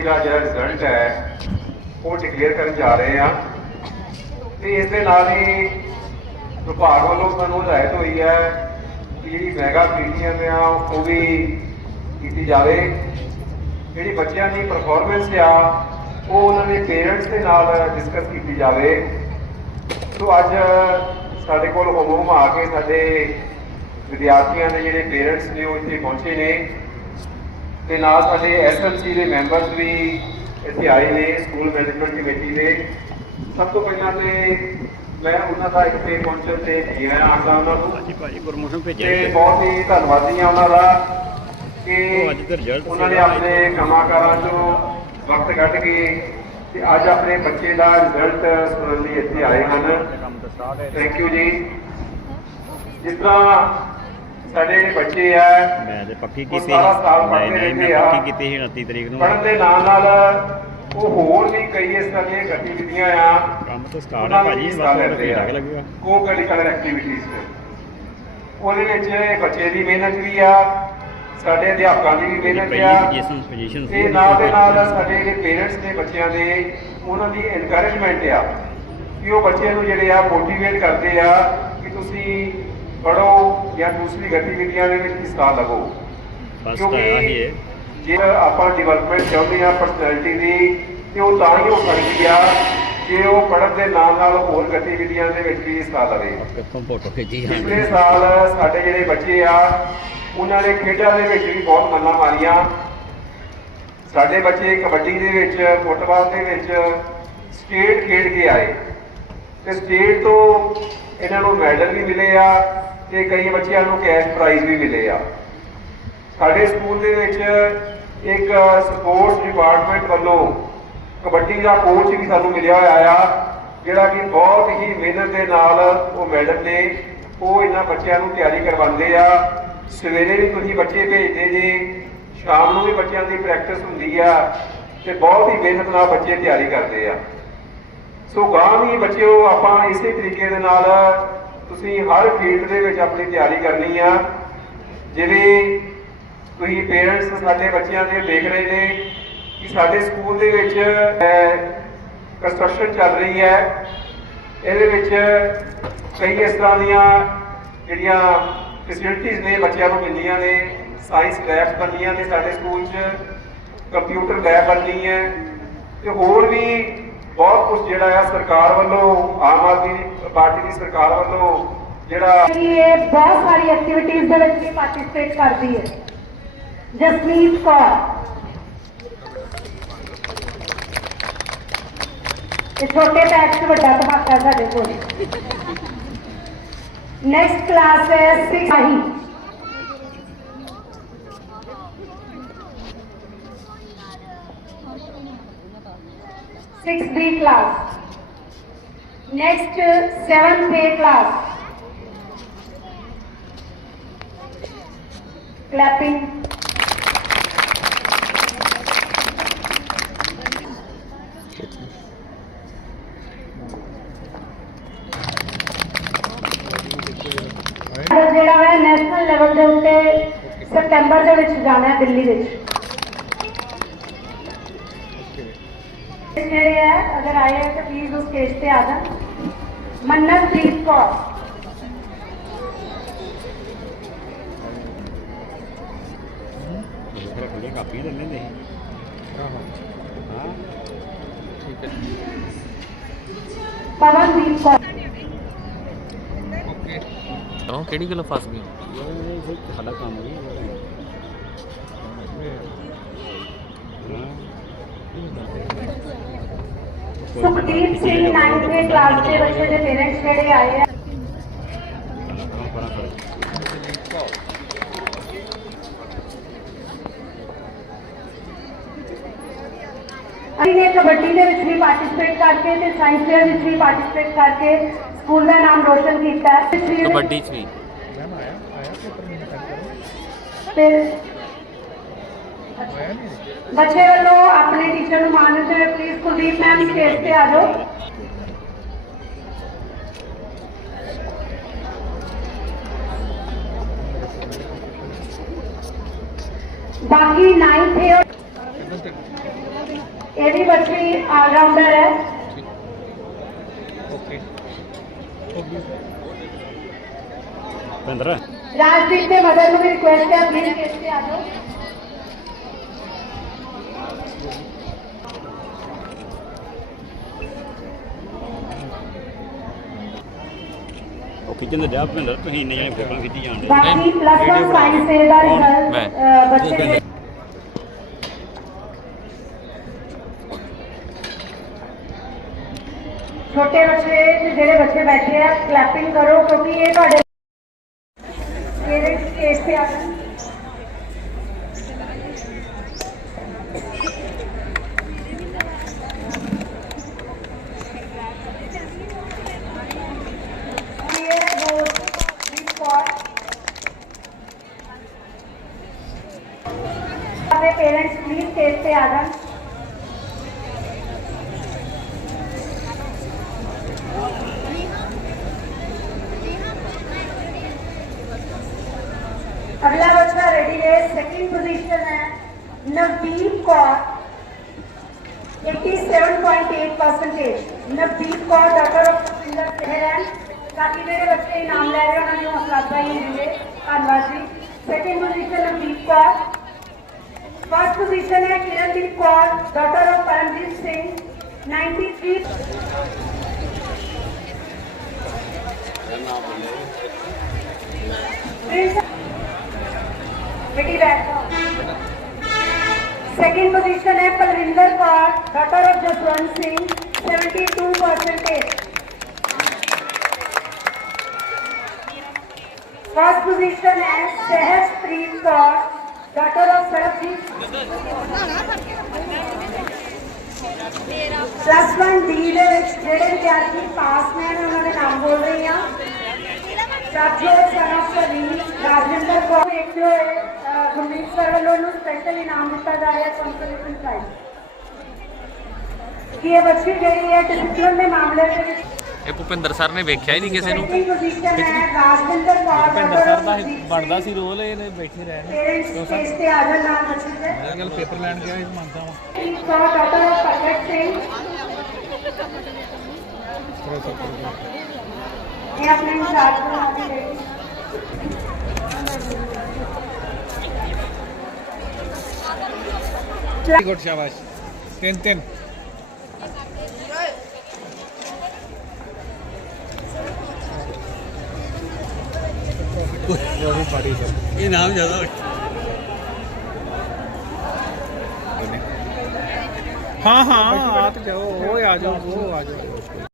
10ਵੀਂ ਦਾ ਜਿਹੜਾ ਰਿਜ਼ਲਟ ਹੈ, ਉਹ ਡਿਕਲੇਅਰ ਕਰਨ ਜਾ ਰਹੇ ਆ ਤੇ ਇਸ ਦੇ ਨਾਲ ਹੀ ਵਿਭਾਗ ਵੱਲੋਂ ਸਾਨੂੰ ਹਦਾਇਤ ਹੋਈ ਹੈ ਕਿ ਜਿਹੜੀ ਮੈਗਾ ਪੀਟੀਐਮ ਆ, ਉਹ ਵੀ ਕੀਤੀ ਜਾਵੇ। ਜਿਹੜੀ ਬੱਚਿਆਂ ਦੀ ਪਰਫਾਰਮੈਂਸ ਆ, ਉਹ ਉਹਨਾਂ ਦੇ ਪੇਰੈਂਟਸ ਦੇ ਨਾਲ ਡਿਸਕਸ ਕੀਤੀ ਜਾਵੇ। ਸੋ ਅੱਜ ਸਾਡੇ ਕੋਲ ਹੁਕਮ ਆ ਕੇ ਸਾਡੇ ਵਿਦਿਆਰਥੀਆਂ ਦੇ ਜਿਹੜੇ ਪੇਰੈਂਟਸ ਨੇ, ਉਹ ਇੱਥੇ ਪਹੁੰਚੇ ਨੇ। ਤੇ ਨਾਲ ਸਾਡੇ ਐਸਐਲਸੀ ਦੇ ਮੈਂਬਰਸ ਵੀ ਇੱਥੇ ਆਏ ਨੇ ਸਕੂਲ ਮੈਨੇਜਮੈਂਟ ਕਮੇਟੀ ਦੇ ਸਭ ਤੋਂ ਪਹਿਲਾਂ ਤੇ ਮੈਂ ਉਹਨਾਂ ਦਾ ਇੱਥੇ ਪਹੁੰਚਣ ਤੇ ਜੀ ਆਇਆਂ ਆਖਦਾ ਉਹਨਾਂ ਨੂੰ। ਹਾਂਜੀ ਭਾਜੀ ਪ੍ਰਮੋਸ਼ਨ ਭੇਜਿਆ ਤੇ। ਬਹੁਤ ਹੀ ਧੰਨਵਾਦੀ ਆ ਉਹਨਾਂ ਦਾ ਕਿ ਅੱਜ ਤਾਂ ਉਹਨਾਂ ਨੇ। ਆਪਣੇ ਕੰਮਾਂ ਕਾਰਾਂ ਚੋਂ ਵਕਤ ਕੱਢ ਕੇ ਤੇ ਅੱਜ ਆਪਣੇ ਬੱਚੇ ਦਾ ਰਿਜ਼ਲਟ ਸੁਣਨ ਲਈ ਇੱਥੇ ਆਏ ਹਨ। ਤਾਂ ਥੈਂਕ ਯੂ ਜੀ। ਜਿਸ ਤਰ੍ਹਾਂ ਸਾਡੇ ਜਿਹੜੇ ਬੱਚੇ ਆ। ਮੈਂ ਤੇ ਪੱਕੀ ਕੀਤੀ ਨਹੀਂ ਨਹੀਂ ਮੈਂ। ਪੱਕੀ ਕੀਤੀ ਸੀ 29 ਤਰੀਕ ਨੂੰ। ਪੜ੍ਹਨ ਦੇ ਨਾਲ ਨਾਲ ਉਹ ਹੋਰ ਵੀ ਕਈ ਇਸ ਤਰ੍ਹਾਂ ਦੀਆਂ ਗਤੀਵਿਧੀਆਂ ਆ। ਕੰਮ ਤਾਂ ਸਟਾਰਟ ਹੈ ਭਾਜੀ ਬਸ ਲੱਗੂਗਾ। ਕੋ ਕਰਿਕਲਰ ਐਕਟੀਵਿਟੀਜ਼ ਉਹਦੇ ਵਿੱਚ ਬੱਚੇ ਦੀ ਮਿਹਨਤ ਵੀ ਆ ਸਾਡੇ ਅਧਿਆਪਕਾਂ ਦੀ ਵੀ ਮਿਹਨਤ ਆ। ਤੇ ਨਾਲ ਦੇ ਨਾਲ ਸਾਡੇ ਜਿਹੜੇ ਪੇਰੈਂਟਸ ਨੇ ਬੱਚਿਆਂ ਦੇ ਉਹਨਾਂ ਦੀ ਐਨਕਰੇਜਮੈਂਟ ਆ ਕਿ ਉਹ ਬੱਚਿਆਂ ਨੂੰ ਜਿਹੜੇ ਆ ਮੋਟੀਵੇਟ ਕਰਦੇ ਆ ਕਿ ਤੁਸੀਂ ਪੜੋ ਜਾਂ ਦੂਸਰੀ ਗਤੀਵਿਧੀਆਂ ਦੇ ਵਿੱਚ ਹਿੱਸਾ ਲਵੋ। ਫਸਟ ਆਇਆ ਹੀ ਹੈ। ਜੇ ਆਪਾਂ ਡਿਵੈਲਪਮੈਂਟ ਚਾਹੁੰਦੇ ਆ ਪਰਸਨੈਲਿਟੀ ਦੀ ਤੇ ਉਹ ਤਾਂ ਹੀ ਹੋ ਸਕਦੀ ਆ ਜੇ ਉਹ ਪੜ੍ਹਨ ਦੇ ਨਾਲ ਨਾਲ ਹੋਰ ਗਤੀਵਿਧੀਆਂ ਦੇ ਵਿੱਚ ਵੀ ਹਿੱਸਾ ਲਵੇ। ਕਿੱਥੋਂ ਫੋਟੋ ਖਿੱਚੀ ਪਿਛਲੇ ਸਾਲ ਸਾਡੇ ਜਿਹੜੇ ਬੱਚੇ ਆ ਉਹਨਾਂ ਨੇ ਖੇਡਾਂ ਦੇ ਵਿੱਚ ਵੀ ਬਹੁਤ ਮੱਲਾਂ ਮਾਰੀਆਂ। ਸਾਡੇ ਬੱਚੇ ਕਬੱਡੀ ਦੇ ਵਿੱਚ ਫੁੱਟਬਾਲ ਦੇ ਵਿੱਚ ਸਟੇਟ ਖੇਡ ਕੇ ਆਏ। ਤੇ ਸਟੇਟ ਤੋਂ ਇਹਨਾਂ ਨੂੰ ਮੈਡਲ ਵੀ ਮਿਲੇ ਆ। ਤੇ ਕਈ ਬੱਚਿਆਂ ਨੂੰ ਕੈਸ਼ ਪ੍ਰਾਈਜ਼ ਵੀ ਮਿਲੇ ਆ। ਸਾਡੇ ਸਕੂਲ ਦੇ ਵਿੱਚ ਇੱਕ ਸਪੋਰਟਸ ਡਿਪਾਰਟਮੈਂਟ ਵੱਲੋਂ ਕਬੱਡੀ ਦਾ ਕੋਚ ਵੀ ਸਾਨੂੰ ਮਿਲਿਆ ਹੋਇਆ ਆ, ਜਿਹੜਾ ਕਿ ਬਹੁਤ ਹੀ ਮਿਹਨਤ ਦੇ ਨਾਲ ਉਹ ਮੈਡਲ ਨੇ, ਉਹ ਇਹਨਾਂ ਬੱਚਿਆਂ ਨੂੰ ਤਿਆਰੀ ਕਰਵਾਉਂਦੇ ਆ। ਸਵੇਰੇ ਵੀ ਤੁਸੀਂ ਬੱਚੇ ਭੇਜਦੇ ਜੇ, ਸ਼ਾਮ ਨੂੰ ਵੀ ਬੱਚਿਆਂ ਦੀ ਪ੍ਰੈਕਟਿਸ ਹੁੰਦੀ ਆ ਤੇ ਬਹੁਤ ਹੀ ਮਿਹਨਤ ਨਾਲ ਬੱਚੇ ਤਿਆਰੀ ਕਰਦੇ ਆ। ਸੋ ਗਾਂ ਵੀ ਬੱਚਿਓ, ਆਪਾਂ ਇਸੇ ਤਰੀਕੇ ਦੇ ਨਾਲ ਤੁਸੀਂ ਹਰ ਫੀਲਡ ਦੇ ਵਿੱਚ ਆਪਣੀ ਤਿਆਰੀ ਕਰਨੀ ਆ। ਜਿਵੇਂ ਤੁਸੀਂ ਪੇਰੈਂਟਸ ਸਾਡੇ ਬੱਚਿਆਂ ਦੇ ਦੇਖ ਰਹੇ ਨੇ ਕਿ ਸਾਡੇ ਸਕੂਲ ਦੇ ਵਿੱਚ ਕੰਸਟਰਕਸ਼ਨ ਚੱਲ ਰਹੀ ਹੈ। ਇਹਦੇ ਵਿੱਚ ਕਈ ਇਸ ਤਰ੍ਹਾਂ ਦੀਆਂ ਜਿਹੜੀਆਂ ਫੈਸਿਲਿਟੀਆਂ ਨੇ ਬੱਚਿਆਂ ਨੂੰ ਮਿਲਦੀਆਂ ਨੇ। ਸਾਇੰਸ ਲੈਬਸ ਬਣਨੀਆਂ ਨੇ ਸਾਡੇ ਸਕੂਲ 'ਚ ਕੰਪਿਊਟਰ ਲੈਬ ਬਣਨੀ ਹੈ। ਤੇ ਹੋਰ ਵੀ ਬਹੁਤ ਕੁਝ ਜਿਹੜਾ ਆ ਸਰਕਾਰ ਵੱਲੋਂ ਆਮ ਆਦਮੀ ਪਾਰਟੀ ਦੀ ਸਰਕਾਰ ਵੱਲੋਂ ਜਿਹੜਾ ਕਿ ਇਹ ਬਹੁਤ ਸਾਰੀ ਐਕਟੀਵਿਟੀਜ਼ ਦੇ ਵਿੱਚ ਵੀ ਪਾਰਟਿਸਿਪੇਟ ਕਰਦੀ ਹੈ ਜਸਮੀਤ ਕੌਰ ਇਹ ਛੋਟੇ ਬੈਗ 'ਚ ਵੱਡਾ ਧਮਾਕਾ ਸਾਡੇ ਕੋਲ ਨੈਕਸਟ ਕਲਾਸ ਹੈ 6 ਆਹੀ Sixth B class. Next, seventh A class. Clapping. ਜਿਹੜਾ ਹੈ ਨੈਸ਼ਨਲ ਲੈਵਲ ਦੇ ਉੱਤੇ ਸਤੰਬਰ ਦੇ ਵਿੱਚ ਜਾਣਾ ਹੈ ਦਿੱਲੀ ਵਿੱਚ ਜਿਹੜੇ ਹੈ ਅਗਰ ਆਏ ਹੈ ਤਾਂ ਪਲੀਜ਼ ਉਸ ਸਟੇਜ ਤੇ ਆ ਜਾਣ ਮੰਨਤਪ੍ਰੀਤ ਕੌਰ ਫਿਰ ਖੁੱਲੇ ਕਾਪੀ ਲੈ ਲੈਂਦੇ ਸੀ ਹਾਂ ਪਵਨਦੀਪ ਕੌਰ ਕਿਉਂ ਕਿਹੜੀ ਗੱਲ ਫਸ ਗਈ ਇਹ ਸਾਡਾ ਕੰਮ ਨਹੀਂ ਸੁਖਦੀਪ ਸਿੰਘ 9th ਕਲਾਸ ਦੇ ਬੱਚੇ ਦੇ ਪੇਰੈਂਟਸ ਜਿਹੜੇ ਆਏ ਆ ਅਸੀਂ ਨੇ ਕਬੱਡੀ ਦੇ ਵਿੱਚ ਵੀ ਪਾਰਟਿਸਿਪੇਟ ਕਰਕੇ ਤੇ ਸਾਇੰਸ ਫੇਅਰ ਵਿੱਚ ਵੀ ਪਾਰਟਿਸਿਪੇਟ ਕਰਕੇ ਸਕੂਲ ਦਾ ਨਾਮ ਰੋਸ਼ਨ ਕੀਤਾ ਹੈ ਵਿੱਚ ਵੀ- ਕਬੱਡੀ 'ਚ ਵੀ ਤੇ ਬੱਚੇ ਵੱਲੋਂ ਆਪਣੇ ਟੀਚਰ ਨੂੰ ਮਾਨ ਤੇ ਪਲੀਜ਼ ਕੁਲਦੀਪ ਮੈਮ ਸਟੇਜ ਤੇ ਆ ਜਾਓ। ਬਾਕੀ 9th ਹੈ। ਇਹ ਵੀ ਬੱਚੀ ਆਲਰਾਊਂਡਰ ਹੈ। ਓਕੇ ਪਿੰਦਰ ਰਾਜਦੀਪ ਦੇ ਮਦਰ ਨੂੰ ਵੀ ਰਿਕੁਐਸਟ ਹੈ। ਪਲੀਜ਼ ਕਿਸ ਤੇ ਆ ਜਾਓ। ਓਕੇ ਜਿੰਦੇ ਜਾ ਪਿੰਦਰ ਤੁਸੀਂ ਇੰਨੇ ਜਣੇ ਫੋਟੋ ਖਿੱਚੀ ਜਾਣ ਦੇ ਬਾਕੀ ਪਲੱਸ 1 ਸਾਇੰਸ ਦੇ ਦਾ ਕੌਣ? ਰਿਜ਼ਲਟ ਮੈਂ। ਅ, ਬੱਚੇ ਦੇ ਛੋਟੇ ਬੱਚੇ ਤੇ ਜਿਹੜੇ ਬੱਚੇ ਬੈਠੇ ਆ ਕਲੈਪਿੰਗ ਕਰੋ ਕਿਉਂਕਿ ਇਹ ਤੁਹਾਡੇ 87.8 परसेंटेज मैं बी कॉ डॉटर ऑफ़ सिंगर तेहरान ताकि मेरे बच्चे नाम ले रहे उन्होंने हौसलात भाई दिए। धनबाद जी। सेकेंड पोजिशन है बी कॉ। फ़र्स्ट पोजिशन है Kirandeep Kaur daughter of Paramjit Singh. Ninety three बेटी बैठ सेकंड पोजीशन है Palwinder Kaur daughter of Jaswant Singh 72 percentage first position है Sahajpreet Kaur daughter of Sarabjit plus one D के विद्यार्थी पास में उन्होंने नाम बोल रही हैं। ਨਾਮ ਬੋਲ ਰਹੀ ਹਾਂ ਪ੍ਰਭਜੋਤ ਸਨਫ ਸਰੀ ਰਾਜਿੰਦਰ ਕੌਰ ਦੇਖਦੇ ਹੋਏ ਗੁਰਮੀਤ ਸਰ ਵੱਲੋਂ ਨੂੰ ਸਪੈਸ਼ਲ ਇਨਾਮ ਦਿੱਤਾ ਜਾ ਰਿਹਾ ਕੰਪੀਟੀਸ਼ਨ ਪ੍ਰਾਈਜ਼ ਕਿ ਇਹ ਬੱਚੀ ਜਿਹੜੀ ਹੈ ਡਿਸਪਲਿਨ ਦੇ ਮਾਮਲੇ ਦੇ ਵਿੱਚ ਇਹ ਭੁਪਿੰਦਰ ਸਰ ਨੇ ਵੇਖਿਆ ਹੀ ਨਹੀਂ ਕਿਸੇ ਨੂੰ। ਰਾਜਿੰਦਰ ਕੌਰ ਭਿੰਦਰ ਸਰ ਦਾ ਬਣਦਾ ਸੀ ਰੋਲ ਇਹਨੇ ਬੈਠੇ ਰਹੇ ਨੇ ਪੇਰੈਂਟਸ ਸਟੇਜ ਤੇ ਆ ਜਾਣ ਨਾਲ ਬੱਚੇ ਦੇ ਮੈਂ ਕੱਲ ਪੇਪਰ ਲੈਣ ਗਿਆ ਇਹ ਮੰਨਦਾ ਵਾਂ। ਪ੍ਰੀਤ ਕੌਰ ਡਾਕਟਰ ਪ੍ਰਗਟ ਸਿੰਘ ਇਹ ਆਪਣੇ ਇੰਚਾਰਜ ਬਣਾ ਕੇ ਦੇ ਗੁੱਡ ਸ਼ਾਬਾਸ਼ ਤਿੰਨ ਤਿੰਨ। ਇਹ ਨਾਮ ਜ਼ਿਆਦਾ ਹਾਂ ਹਾਂ ਆ ਤੇ ਜਾਓ ਉਹ ਆ ਜਾਓ ਉਹ ਆ ਜਾਓ।